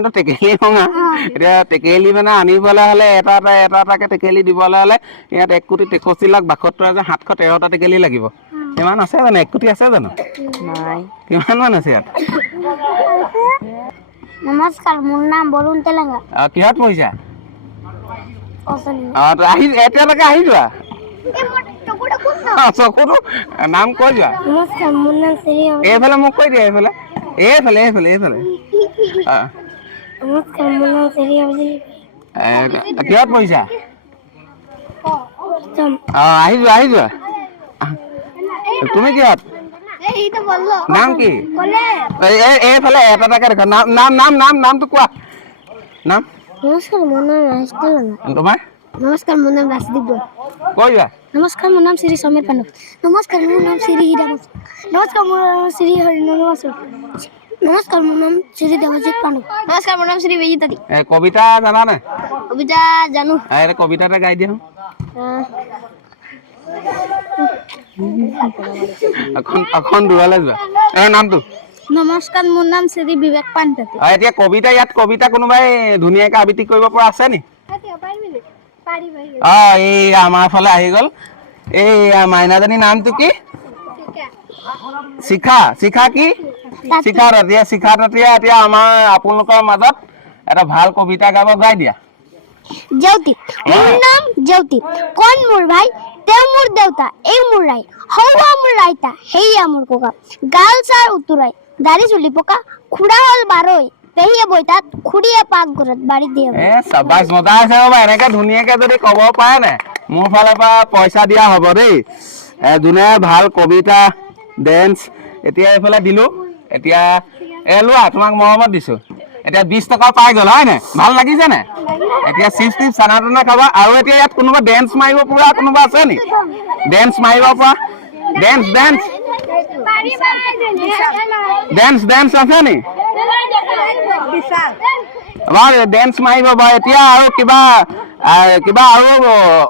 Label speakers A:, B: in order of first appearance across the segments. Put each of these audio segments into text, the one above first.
A: এইটো টেকেলি ভঙা এতিয়া টেকেলি মানে আনিবলৈ হ'লে এটা এটা এটা এটাকে টেকেলি দিবলৈ হ'লে ইয়াত এক কোটি তেষষ্ঠি লাখ বাসত্তৰ হাজাৰ সাতশ তেৰটা টেকেলি লাগিব। কিমান আছে জানো? এক কোটি আছে জানো?
B: নাই।
A: কিমান মান আছে ইয়াত?
C: নমস্কাৰ মোৰ নাম বৰুণ তেলেঙা
A: আহ, কিহত পঢ়িছা? অঁ আহি এতিয়ালৈকে আহি যোৱা? অঁ, চকুটো নাম কৈ যোৱা। এইফালে মোক কৈ দিয়া এইফালে। এইফালে এইফালে এইফালে। অঁ, কিহত পঢ়িছা? অঁ আহি যোৱা আহি যোৱা তুমি কিহত? নাম কি? এই- এই- এইফালে এটা এটাকে দেখা নাম নাম নাম নাম নামটো কোৱা। নাম?
C: নমস্কাৰ মোৰ নাম ৰাজেশ
A: তোমাৰ?
C: নমস্কাৰ মোৰ নাম ৰাজদীপ বৰা
A: কৈ যোৱা।
C: নমস্কাৰ মোৰ নাম শ্ৰী সমীৰ পাণ্ডৱ। নমস্কাৰ মোৰ নাম শ্ৰী হীৰা বসু। নমস্কাৰ মোৰ নাম শ্ৰী হৰিণন বসু। নমস্কাৰ মোৰ নাম শ্ৰী দেৱজিৎ পাণ্ডৱ। নমস্কাৰ মোৰ নাম শ্ৰী বিজিত
A: কবিতা জানা নাই
C: কবিতা জানো।
A: এই কবিতা এটা গাই দিয়া। এখন এখন দূৰলৈ যোৱা। এই নামটো?
C: নমস্কাৰ মোৰ নাম শ্ৰী বিবেক পাণ্ডতি
A: আৰু এতিয়া কবিতা ইয়াত কবিতা কোনোবাই ধুনীয়াকৈ আবৃত্তি কৰিব পৰা আছে নি? অ এই আমাৰ ফালে আহি গ'ল। এই মাইনাজনীৰ নামটো কি? শিখা শিখা কি? শিখা ৰাতিয়া শিখা ৰাতিয়া এতিয়া আমাৰ আপোনালোকৰ মাজত এটা ভালো কবিতা গাব গাই দিয়া।
C: জেউতি মোৰ নাম জেউতি কোন মোৰ ভাই? তেওঁ মোৰ দেউতা এই মোৰ ৰাই সৌৱা মোৰ ৰাইতা সেয়া মোৰ ককা। গাল চাৰ উতুৰাই। দাড়ি চুলি পকা খুৰা হ'ল বাৰৈ। পেহীয়ে বৈতাত খুৰীয়ে পাকঘৰত বাৰী দিয়ে
A: এ চাবাছ মজা আছে ৰ'বা এনেকে ধুনীয়াকে যদি ক'ব পাৰে নাই মোৰ ফালৰ পৰা পইচা দিয়া হ'ব দেই। যোনে ভালো কবিতা ডেন্স এতিয়া এইফালে দিলো। এতিয়া, এ, লোৱা, তোমাক মৰমত দিছো। এতিয়া বিছ টকা পাই গ'ল, হয় নাই ভালো লাগিছে নাই এতিয়া চিপছ টিপছ চানা টানা খাবা। আৰু এতিয়া ইয়াত কোনোবা ডেন্স মাৰিব পৰা, কোনোবা আছে নি? ডেন্স মাৰিব পৰা। ড্যান্স ড্যান্স ড্যান্স ড্যান্স আছে নি আমাৰ ডেন্স মাৰিব বা এতিয়া আৰু কিবা কিবা আৰু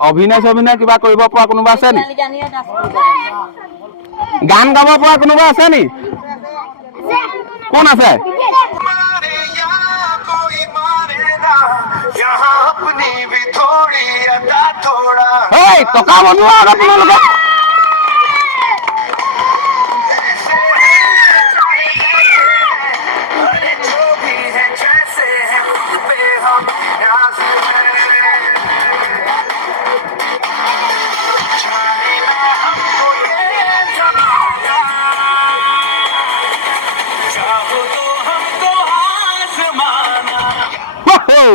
A: অভিনয় চভিনয় কিবা কৰিব পৰা কোনোবা আছে নি? গান গাব পৰা কোনোবা আছে নি? কোন আছে? টকা বনোৱা আগত তোমালোকে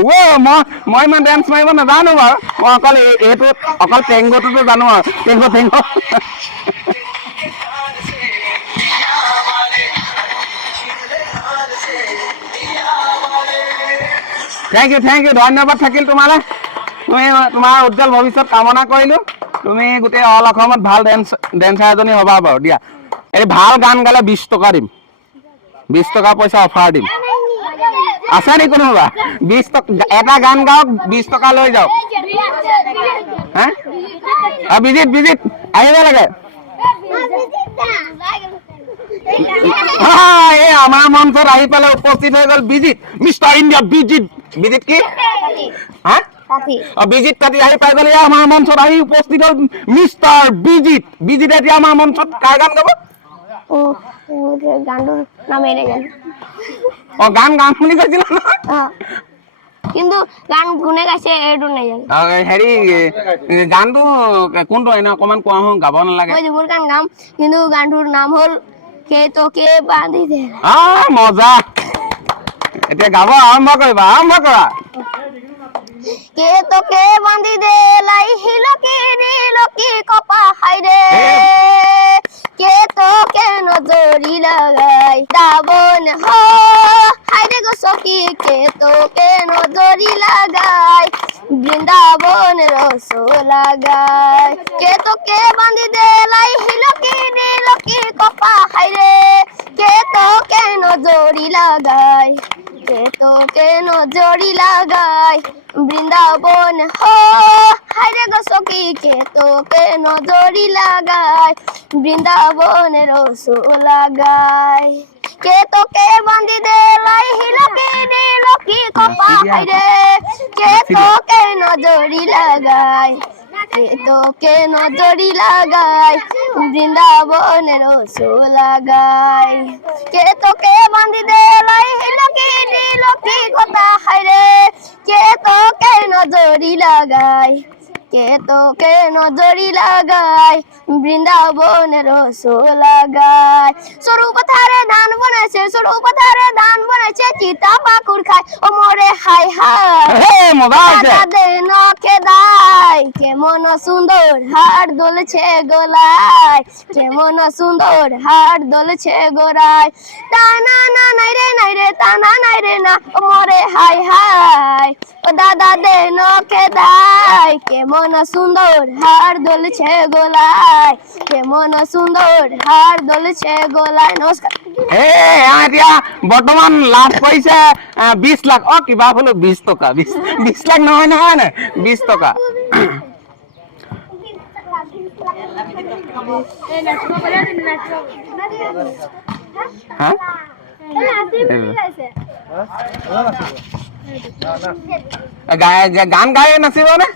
A: মই ইমান ডেন্স মাৰিব নাজানো বাৰু। মই অকল এই- এইটোত অকল টেংগোটোতো জানো আৰু। টেংগো টেংগো থেংক ইউ থেংক ইউ ধন্যবাদ থাকিল তোমালৈ। তুমি, তোমাৰ উজ্জ্বল ভৱিষ্যত কামনা কৰিলোঁ। তুমি গোটেই অল অসমত ভালো ডেন্স ডেন্সাৰ এজনী হ'বা বাৰু। দিয়া। এই ভালো গান গালে বিছ টকা দিম। বিছ টকা পইচা অফাৰ দিম। আছে নি কোনোবা? বিছ টকা এটা গান গাওক বিছ টকা লৈ যাওক। হা? আৰু বিজিত বিজিত লাগে। এই আমাৰ মঞ্চত আহি পেলাই উপস্থিত হৈ গ'ল বিজিত। মিষ্টাৰ ইণ্ডিয়া বিজিত। বিজিত কি? হা? অ, বিজিত তাতি আহি পাই গ'ল আমাৰ মঞ্চত আহি উপস্থিত হ'ল মিষ্টাৰ বিজিত। বিজিত এতিয়া আমাৰ মঞ্চত কাৰ গান গাব?
C: ও গানটোৰ নাম এৰে জানো
A: অ গান গাম বুলি কৈছিল নহয়
C: কিন্তু গান কোনে গাইছে এইটো নাজানো
A: অ, হেৰি গানটো কোনটো এনে অকণমান কোৱা হওঁ গাব নালাগে।
C: মই যিবোৰ গান গাম কিন্তু গানটোৰ নাম হ'ল কে তোকে বান্ধি দে
A: আ মজা। এতিয়া গাব আৰম্ভ কৰিবা আৰম্ভ কৰা।
C: কে তোকে বান্ধি দে, লাই হিলকি নীলকি কপা খাই দে কে তোকে নজৰি লাগাই দাবন হ। খাই দে গছকি কে তোকে নজৰি লগাই? বৃন্দাবন রস লাগাই কে তোকে বান্ধি দে লাই হিলকি নীলকি কপা খাই রে। কে তোকে নজরি লাগাই কে তোকে নজরি লাগাই বৃন্দাবন হো হাইরে গসকি, কে তোকে নজরি লাগাই বৃন্দাবন রস লাগাই কে তোকে বান্ধি দে? লাই হিলকি নীলকি হাইরে কে তোকে নজরি লাগায়? কে তোকে নজরি লাগায়? বৃন্দাবনের রসো লাগায়। কে তোকে বান্ধি দেলাই লকি লকি কথা হাইরে কে তোকে নজরি লাগায়? কে তোকে নজরি লাগায়? বৃন্দাবনের রসো লাগায়। সরু পাথারে ধান বনাইছে সরু পাথারে ধান বনাইছে চিতা পাকুর খায়। ও মরে হাই হাই
A: মজা
C: নখে দাই কেমন সুন্দর হাড় দোলছে গোলায়। কেমন সুন্দর হাড় দোলছে গোড়ায়। টানা না নাই রে নাই রে টানা নাই রে না। ও মরে হাই হাই ও দাদা দে নখে দাই কেমন সুন্দর হাড় দোলছে গোলায়। কেমন সুন্দর হাড় দোলছে গোলায়। নমস্কার।
A: এ এতিয়া বৰ্তমান লাভ কৰিছে বিশ লাখ। অ কিবা বোলো বিশ টকা বিশ বিশ লাখ নহয় নহয় নে বিশ টকা। হা গায়- গা- গান গাই নাচিবনে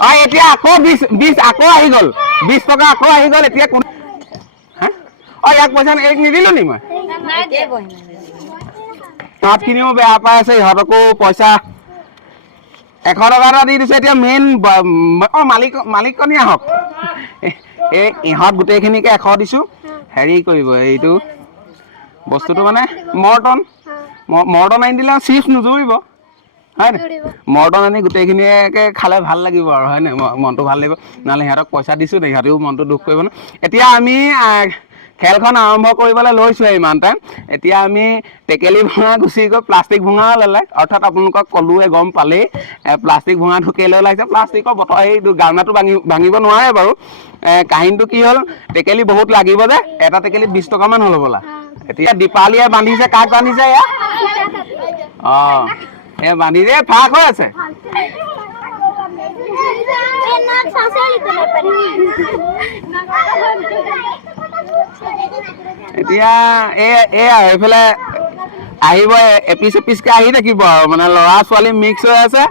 A: অ, এতিয়া আকৌ বিশ বিশ, আকৌ আহি গ'ল। বিশ টকা আকৌ আহি গ'ল, এতিয়া কোন অ, ইয়াক পইচা নি- এইক নিদিলো নি মই? সিহঁতখিনিও বেয়া পাই আছে ইহঁতকো পইচা এশ টকা এটা দি দিছে, এতিয়া মেইন অ, মালিক মালিকনী আহক। এই ইহঁত গোটেইখিনিকে এশ দিছো। হেৰি কৰিব, এইটো বস্তুটো মানে মৰ্টন। ম- মৰ্টন আনি দিলে চিপছ নুজুৰিব হয় নাই? মৰ্টন আনি গোটেইখিনিয়ে খালে ভালো লাগিব আৰু হয় নাই? মনটো ভালো লাগিব। নহ'লে সিহঁতক পইচা দিছোঁ সিহঁতেও মনটো দুখ কৰিব ন। এতিয়া আমি খেলখন আৰম্ভ কৰিবলৈ লৈছোঁহে ইমান টাইম। এতিয়া আমি টেকেলি ভঙা গুচি গৈ প্লাষ্টিক ভঙা ল'লে অৰ্থাৎ আপোনালোকক ক'লোৱে গম পালেই। প্লাষ্টিক ভঙাটো কেলৈ ওলাইছে। প্লাষ্টিকৰ বটল, এই গামলাটো ভাঙি, ভাঙিব নোৱাৰে বাৰু। কাহিনীটো কি হ'ল? টেকেলি বহুত লাগিব যে। এটা টেকেলিত বিছ টকামান হ'ল হ'বলা। এতিয়া দীপালীয়ে বান্ধিছে, কাক বান্ধিছে এয়া? অঁ এ বান্ধিছে ফাক হৈ আছে। এতিয়া এই আৰু এইফালে আহিব এপিচ এপিচকে আহি থাকিব আৰু মানে ল'ৰা ছোৱালী মিক্স হৈ আছে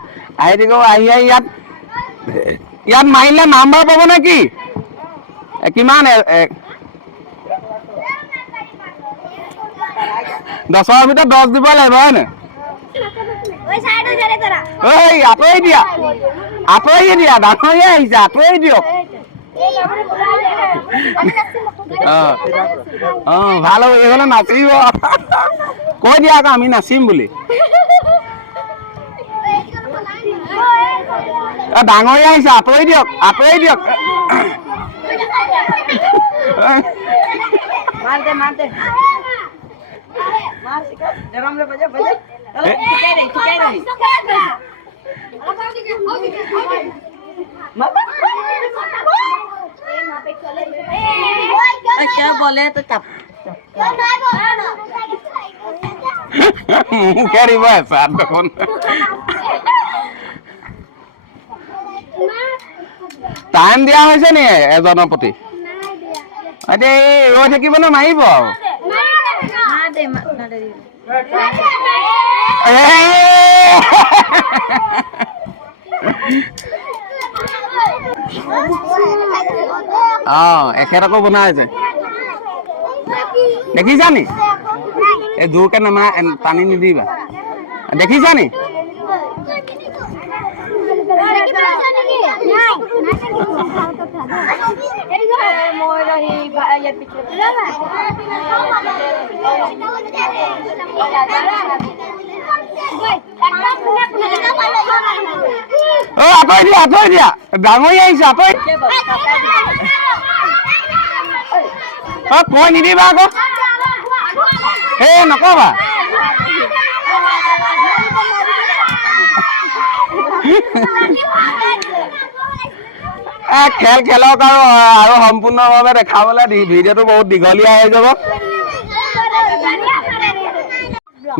A: আহি থাকিব আহি আহি ইয়াত ইয়াত মাৰিলে নাম্বাৰ পাব নে কি? কিমান দহৰ ভিতৰত দহ দিব লাগিব হয় নাই? ঐ আঁতৰি দিয়া আঁতৰি দিয়া ডাঙৰীয়া আহিছে আঁতৰি দিয়ক। ভালো হ'ব এইফালে নাচিব কৈ দিয়া আকৌ আমি নাচিম বুলি অ, ডাঙৰীয়া আহিছে আঁতৰি দিয়ক আঁতৰি দিয়ক
B: मार
A: কেউ বলে তো চাপ টাইম দিয়া হৈছে নি এজনৰ প্ৰতি এতিয়া এই ৰৈ থাকিব নে আৰু
B: একেরকম বনা আছে দেখি জানি এ জোরকে নামা টানি নিদিবা। দেখি জানি মই
A: ও, আপাই দিয়া আপাই দিয়া। ডাঙৰি আহিছে, আপাই। অ কৈ নিদিবা আকৌ। হে নকবা। খেল খেলক আৰু আৰু সম্পূৰ্ণভাৱে দেখাবলৈ ভিডিঅ'টো বহুত দীঘলীয়া হৈ যাব।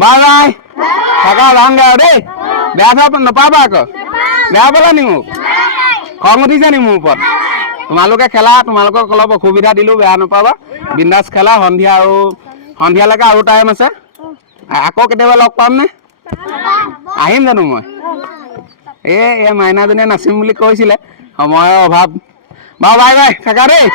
A: Bye bye. আৰু দেই বেয়া নাপাবা আকৌ। বেয়া পালা নি মোক? খং উঠিছে নি মোৰ ওপৰত? তোমালোকে খেলা, তোমালোকক অলপ অসুবিধা দিলোঁ, বেয়া নাপাবা। বিন্দাছ খেলা, সন্ধিয়া আৰু সন্ধিয়ালৈকে আৰু টাইম আছে। আকৌ কেতিয়াবা লগ পামনে আহিম জানো মই? এই এই মাইনাজনীয়ে নাচিম বুলি কৈছিলে। সময়ৰ অভাৱ। বাৰু বাই বাই, থাকা দেই।